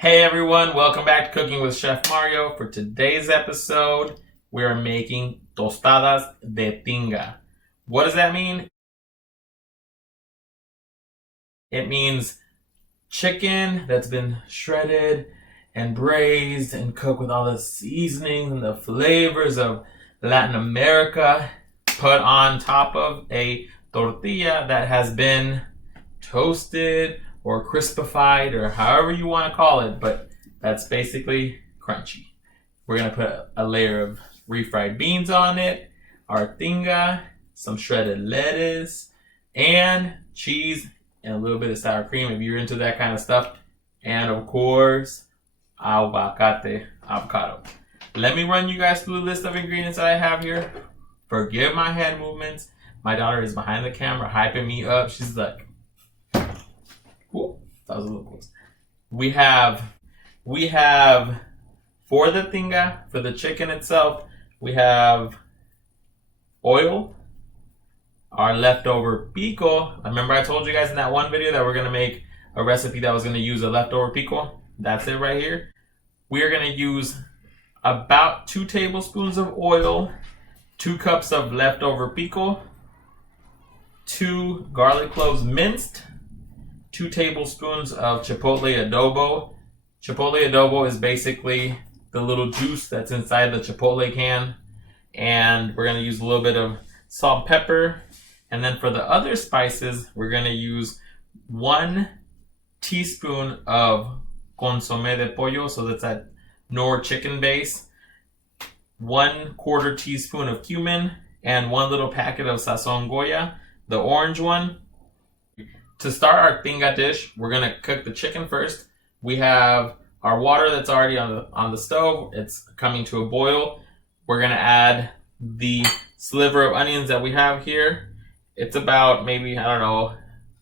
Hey everyone, welcome back to Cooking with Chef Mario. For today's episode, we are making tostadas de tinga. What does that mean? It means chicken that's been shredded and braised and cooked with all the seasonings and the flavors of Latin America, put on top of a tortilla that has been toasted or crispified or however you want to call it, but that's basically crunchy. We're going to put a layer of refried beans on it, our tinga, some shredded lettuce, and cheese, and a little bit of sour cream if you're into that kind of stuff, and of course, avocado. Let me run you guys through the list of ingredients that I have here. Forgive my hand movements. My daughter is behind the camera hyping me up. She's like, cool. That was a little close. We have for the tinga, for the chicken itself, we have oil, our leftover pico. Remember I told you guys in that one video that we're going to make a recipe that was going to use a leftover pico? That's it right here. We are going to use about 2 tablespoons of oil, 2 cups of leftover pico, 2 garlic cloves minced, 2 tablespoons of chipotle adobo. Chipotle adobo is basically the little juice that's inside the chipotle can. And we're going to use a little bit of salt and pepper. And then for the other spices, we're going to use 1 teaspoon of consomé de pollo. So that's that Knorr chicken base. 1/4 teaspoon of cumin. And 1 little packet of sazon Goya, the orange one. To start our tinga dish, we're going to cook the chicken first. We have our water that's already on the stove. It's coming to a boil. We're going to add the sliver of onions that we have here. It's about maybe, I don't know,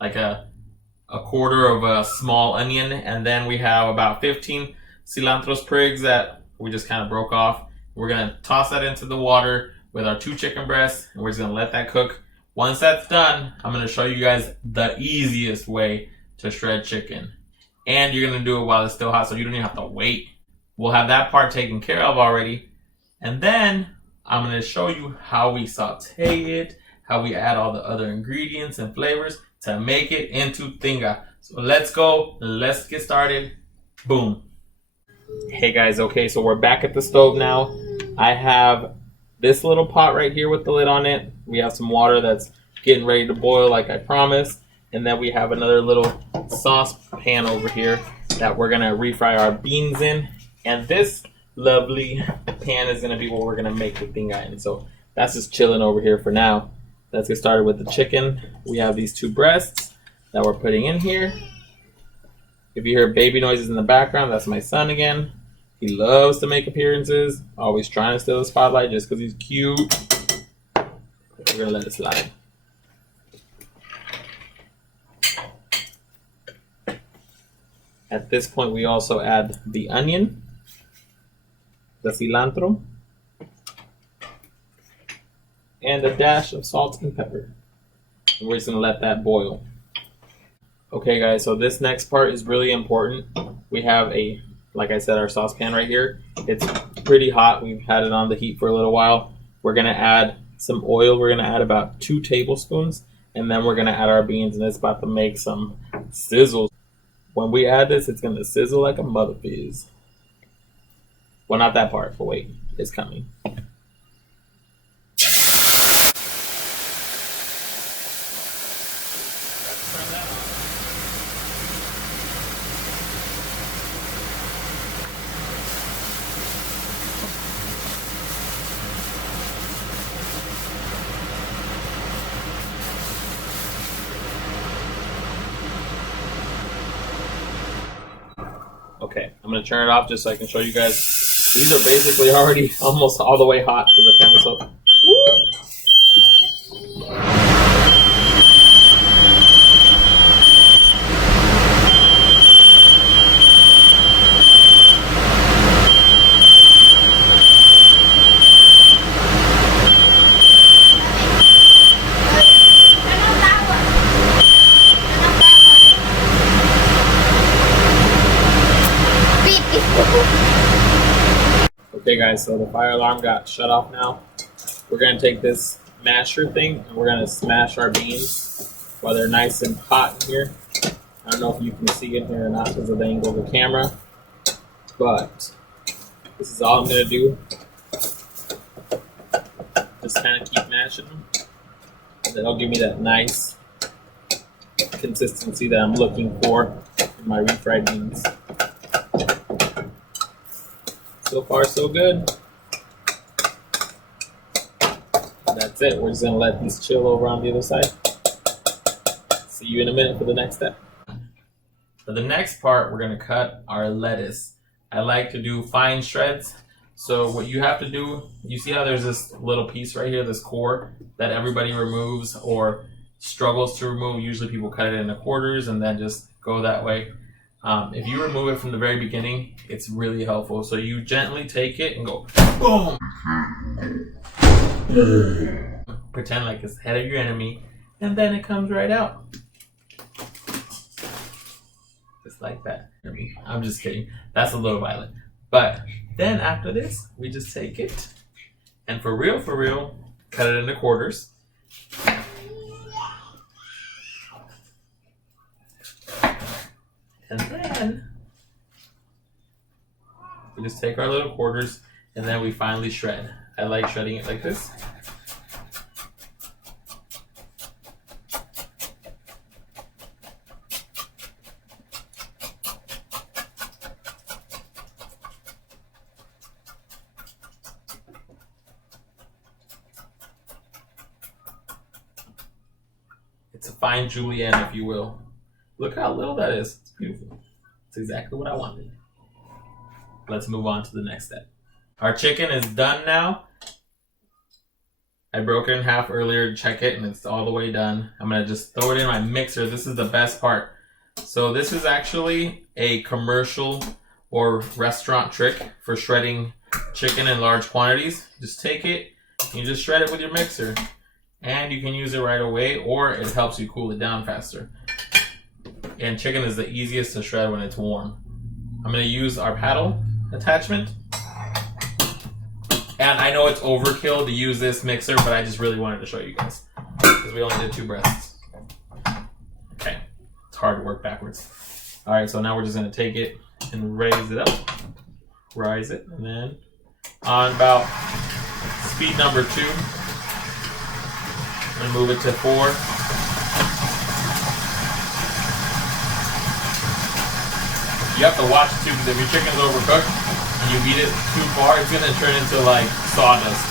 like a quarter of a small onion. And then we have about 15 cilantro sprigs that we just kind of broke off. We're going to toss that into the water with our 2 chicken breasts. And we're just going to let that cook. Once that's done, I'm going to show you guys the easiest way to shred chicken. And you're going to do it while it's still hot, so you don't even have to wait. We'll have that part taken care of already. And then I'm going to show you how we saute it, how we add all the other ingredients and flavors to make it into tinga. So let's go. Let's get started. Boom. Hey guys, okay, so we're back at the stove now. I have this little pot right here with the lid on it. We have some water that's getting ready to boil like I promised. And then we have another little sauce pan over here that we're going to refry our beans in. And this lovely pan is going to be what we're going to make the tinga in. So that's just chilling over here for now. Let's get started with the chicken. We have these 2 breasts that we're putting in here. If you hear baby noises in the background, that's my son again. He loves to make appearances, always trying to steal the spotlight just because he's cute. We're going to let it slide. At this point, we also add the onion, the cilantro, and a dash of salt and pepper. And we're just going to let that boil. Okay, guys, so this next part is really important. We have like I said, our saucepan right here. It's pretty hot. We've had it on the heat for a little while. We're going to add some oil. We're going to add about 2 tablespoons. And then we're going to add our beans, and it's about to make some sizzle. When we add this, it's going to sizzle like a mother fizz. Well, not that part, but wait, it's coming. Okay, I'm going to turn it off just so I can show you guys. These are basically already almost all the way hot because the pan was so... Woo! Okay guys, so the fire alarm got shut off now. We're gonna take this masher thing and we're gonna smash our beans while they're nice and hot in here. I don't know if you can see in here or not because of the angle of the camera, but this is all I'm gonna do. Just kind of keep mashing them, and that'll give me that nice consistency that I'm looking for in my refried beans. So far, so good. That's it. We're just gonna let these chill over on the other side. See you in a minute for the next step. For the next part, we're gonna cut our lettuce. I like to do fine shreds. So what you have to do, you see how there's this little piece right here, this core that everybody removes or struggles to remove. Usually people cut it into quarters and then just go that way. If you remove it from the very beginning, it's really helpful. So you gently take it and go, boom. Pretend like it's the head of your enemy, and then it comes right out. Just like that. I'm just kidding. That's a little violent. But then after this, we just take it and for real, cut it into quarters. And then we just take our little quarters and then we finally shred. I like shredding it like this. It's a fine julienne, if you will. Look how little that is. It's beautiful. It's exactly what I wanted. Let's move on to the next step. Our chicken is done now. I broke it in half earlier to check it, and it's all the way done. I'm gonna just throw it in my mixer. This is the best part. So this is actually a commercial or restaurant trick for shredding chicken in large quantities. Just take it, you just shred it with your mixer. And you can use it right away, or it helps you cool it down faster. And chicken is the easiest to shred when it's warm. I'm going to use our paddle attachment. And I know it's overkill to use this mixer, but I just really wanted to show you guys. Because we only did 2 breaths. Okay. It's hard to work backwards. Alright, so now we're just going to take it and raise it up. Rise it. And then on about speed number 2. And move it to 4. You have to watch too, because if your chicken's overcooked and you beat it too far, it's gonna turn into like sawdust.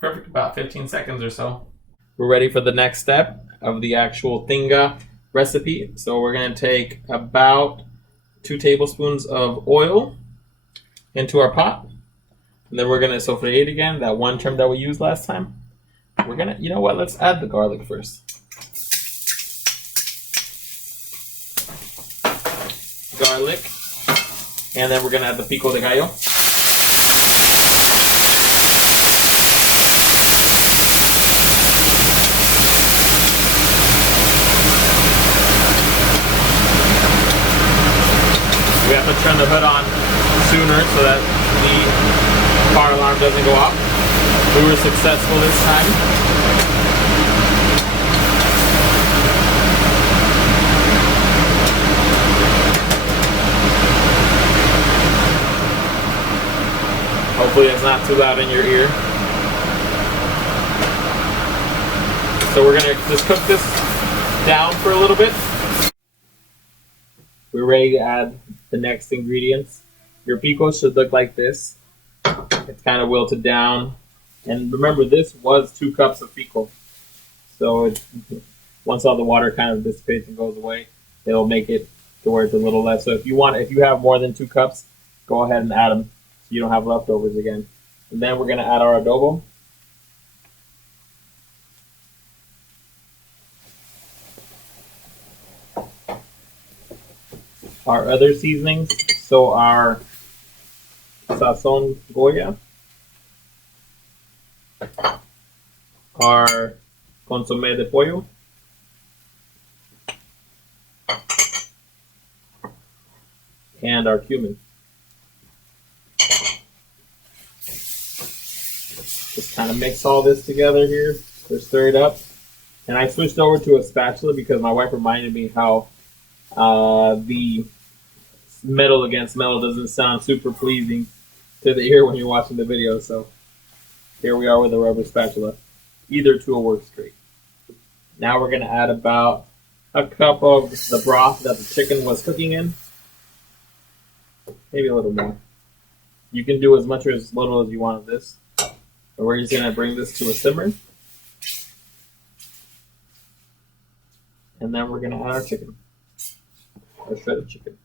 Perfect, about 15 seconds or so. We're ready for the next step of the actual Tinga recipe. So we're gonna take about 2 tablespoons of oil into our pot, and then we're gonna sofrite it again, that one term that we used last time. We're gonna, you know what, let's add the garlic first. Garlic, and then we're gonna add the pico de gallo. We have to turn the hood on sooner so that the fire alarm doesn't go off. We were successful this time. Hopefully it's not too loud in your ear. So we're gonna just cook this down for a little bit. We're ready to add the next ingredients. Your pico should look like this. It's kind of wilted down. And remember, this was 2 cups of pico. So once all the water kind of dissipates and goes away, it'll make it to where it's a little less. So if you have more than 2 cups, go ahead and add them so you don't have leftovers again. And then we're gonna add our adobo. Our other seasonings, so our sazon Goya, our consommé de pollo, and our cumin. Just kind of mix all this together here, or stir it up. And I switched over to a spatula because my wife reminded me how the metal against metal doesn't sound super pleasing to the ear when you're watching the video. So here we are with a rubber spatula. Either tool works great. Now we're going to add about a cup of the broth that the chicken was cooking in. Maybe a little more. You can do as much or as little as you want of this. But we're just going to bring this to a simmer. And then we're going to add our chicken. Our shredded chicken.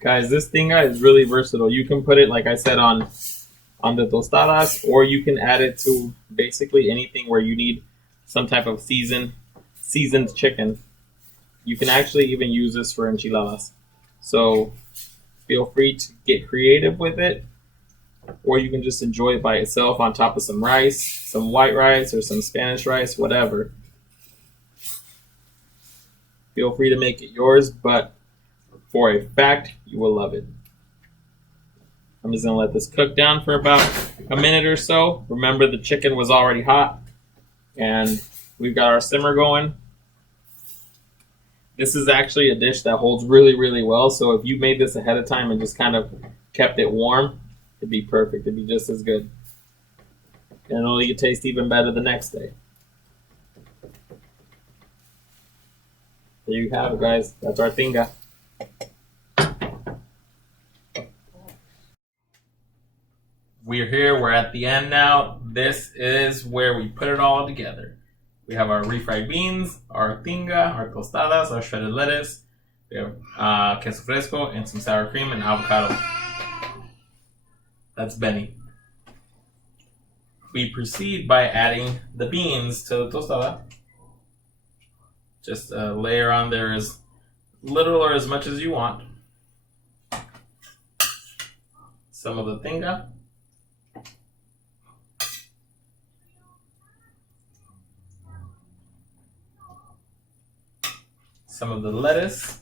Guys, this Tinga is really versatile. You can put it, like I said, on the tostadas, or you can add it to basically anything where you need some type of seasoned chicken. You can actually even use this for enchiladas. So feel free to get creative with it, or you can just enjoy it by itself on top of some rice, some white rice, or some Spanish rice, whatever. Feel free to make it yours, but for a fact, you will love it. I'm just going to let this cook down for about a minute or so. Remember, the chicken was already hot, and we've got our simmer going. This is actually a dish that holds really, really well, so if you made this ahead of time and just kind of kept it warm, it'd be perfect. It'd be just as good. And it'll taste even better the next day. There you have it, guys. That's our Tinga. We're here. We're at the end now. This is where we put it all together. We have our refried beans, our Tinga, our tostadas, our shredded lettuce. We have queso fresco and some sour cream and avocado. That's Benny. We proceed by adding the beans to the tostada. Just layer on there as little or as much as you want. Some of the Tinga. Some of the lettuce.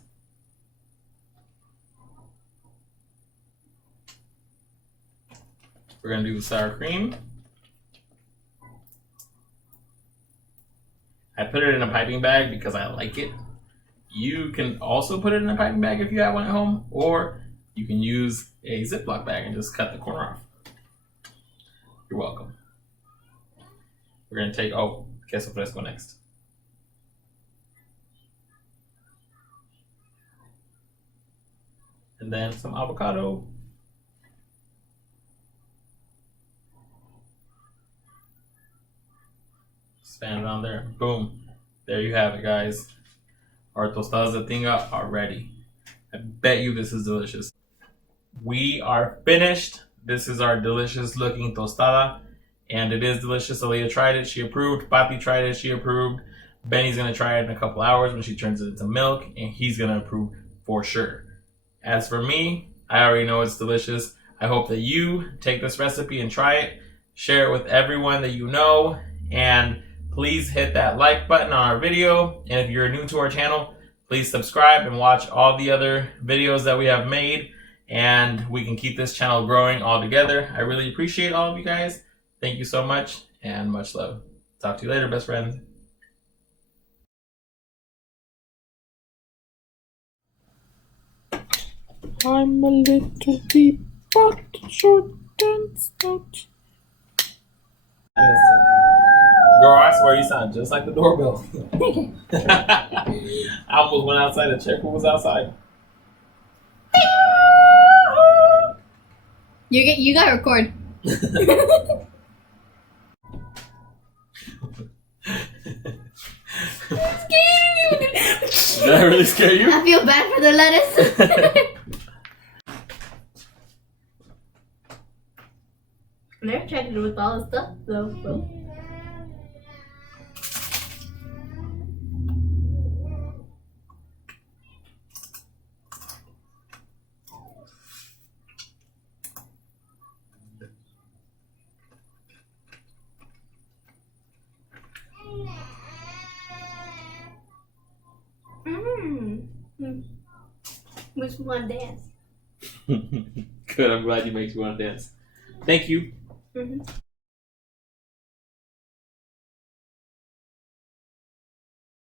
We're going to do the sour cream. I put it in a piping bag because I like it. You can also put it in a piping bag if you have one at home, or you can use a Ziploc bag and just cut the corner off. You're welcome. We're going to take, queso fresco next. And then some avocado. Stand it on there. Boom. There you have it, guys. Our tostadas de Tinga are ready. I bet you this is delicious. We are finished. This is our delicious looking tostada. And it is delicious. Aaliyah tried it. She approved. Papi tried it. She approved. Benny's going to try it in a couple hours when she turns it into milk. And he's going to approve for sure. As for me, I already know it's delicious. I hope that you take this recipe and try it. Share it with everyone that you know. And please hit that like button on our video. And if you're new to our channel, please subscribe and watch all the other videos that we have made. And we can keep this channel growing all together. I really appreciate all of you guys. Thank you so much and much love. Talk to you later, best friends. I'm a little bit but short and stout. Girl, I swear you sound just like the doorbell. I almost went outside to check who was outside. You gotta record. Did that really scare you? I feel bad for the lettuce. They're checking with all the stuff though. Which one dance? Good. I'm glad you make you want to dance. Thank you. Mm-hmm.